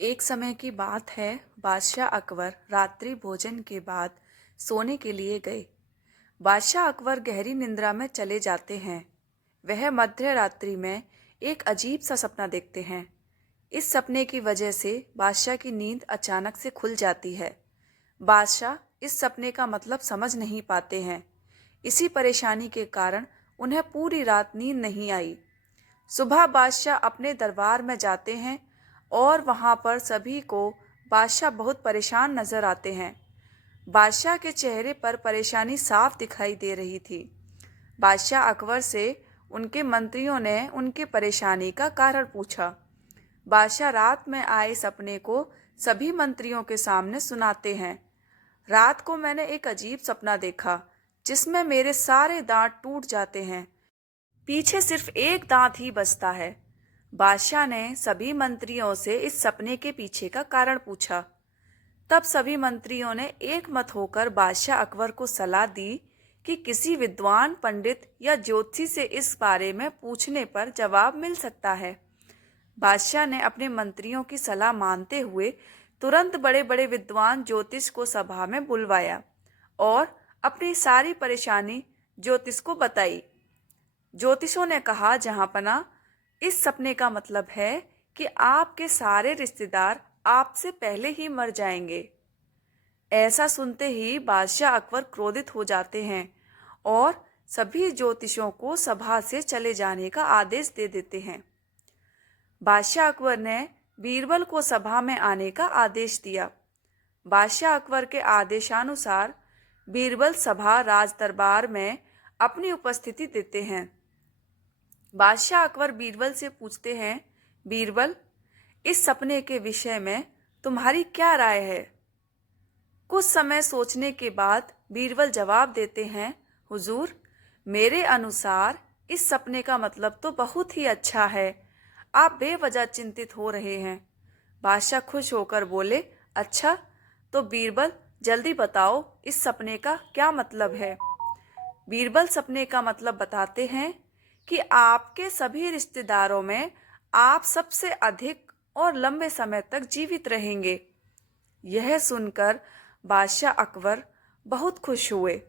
एक समय की बात है। बादशाह अकबर रात्रि भोजन के बाद सोने के लिए गए। बादशाह अकबर गहरी निद्रा में चले जाते हैं। वह मध्य रात्रि में एक अजीब सा सपना देखते हैं। इस सपने की वजह से बादशाह की नींद अचानक से खुल जाती है। बादशाह इस सपने का मतलब समझ नहीं पाते हैं। इसी परेशानी के कारण उन्हें पूरी रात नींद नहीं आई। सुबह बादशाह अपने दरबार में जाते हैं और वहां पर सभी को बादशाह बहुत परेशान नजर आते हैं। बादशाह के चेहरे पर परेशानी साफ दिखाई दे रही थी। बादशाह अकबर से उनके मंत्रियों ने उनकी परेशानी का कारण पूछा। बादशाह रात में आए सपने को सभी मंत्रियों के सामने सुनाते हैं। रात को मैंने एक अजीब सपना देखा जिसमें मेरे सारे दांत टूट जाते हैं। पीछे सिर्फ एक दांत ही बचता है। बादशाह ने सभी मंत्रियों से इस सपने के पीछे का कारण पूछा। तब सभी मंत्रियों ने एक मत होकर बादशाह अकबर को सलाह दी कि किसी विद्वान पंडित या ज्योतिषी से इस बारे में पूछने पर जवाब मिल सकता है। बादशाह ने अपने मंत्रियों की सलाह मानते हुए तुरंत बड़े बड़े विद्वान ज्योतिष को सभा में बुलवाया और अपनी सारी परेशानी ज्योतिष को बताई। ज्योतिषों ने कहा, जहांपना, इस सपने का मतलब है कि आपके सारे रिश्तेदार आपसे पहले ही मर जाएंगे। ऐसा सुनते ही बादशाह अकबर क्रोधित हो जाते हैं और सभी ज्योतिषों को सभा से चले जाने का आदेश दे देते हैं। बादशाह अकबर ने बीरबल को सभा में आने का आदेश दिया। बादशाह अकबर के आदेशानुसार बीरबल सभा राज दरबार में अपनी उपस्थिति देते हैं। बादशाह अकबर बीरबल से पूछते हैं, बीरबल, इस सपने के विषय में तुम्हारी क्या राय है? कुछ समय सोचने के बाद बीरबल जवाब देते हैं, हुजूर, मेरे अनुसार इस सपने का मतलब तो बहुत ही अच्छा है। आप बेवजह चिंतित हो रहे हैं। बादशाह खुश होकर बोले, अच्छा, तो बीरबल जल्दी बताओ इस सपने का क्या मतलब है। बीरबल सपने का मतलब बताते हैं कि आपके सभी रिश्तेदारों में आप सबसे अधिक और लंबे समय तक जीवित रहेंगे। यह सुनकर बादशाह अकबर बहुत खुश हुए।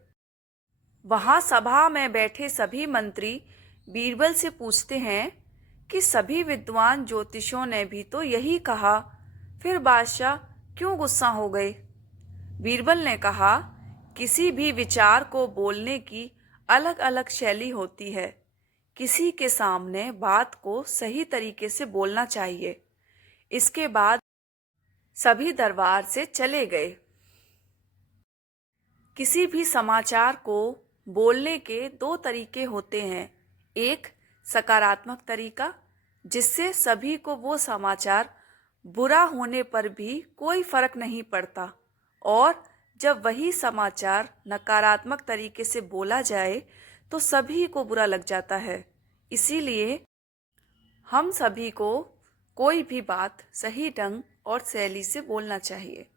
वहां सभा में बैठे सभी मंत्री बीरबल से पूछते हैं कि सभी विद्वान ज्योतिषों ने भी तो यही कहा, फिर बादशाह क्यों गुस्सा हो गए? बीरबल ने कहा, किसी भी विचार को बोलने की अलग अलग शैली होती है। किसी के सामने बात को सही तरीके से बोलना चाहिए। इसके बाद सभी दरबार से चले गए। किसी भी समाचार को बोलने के दो तरीके होते हैं। एक सकारात्मक तरीका, जिससे सभी को वो समाचार बुरा होने पर भी कोई फर्क नहीं पड़ता, और जब वही समाचार नकारात्मक तरीके से बोला जाए तो सभी को बुरा लग जाता है। इसीलिए हम सभी को कोई भी बात सही ढंग और शैली से बोलना चाहिए।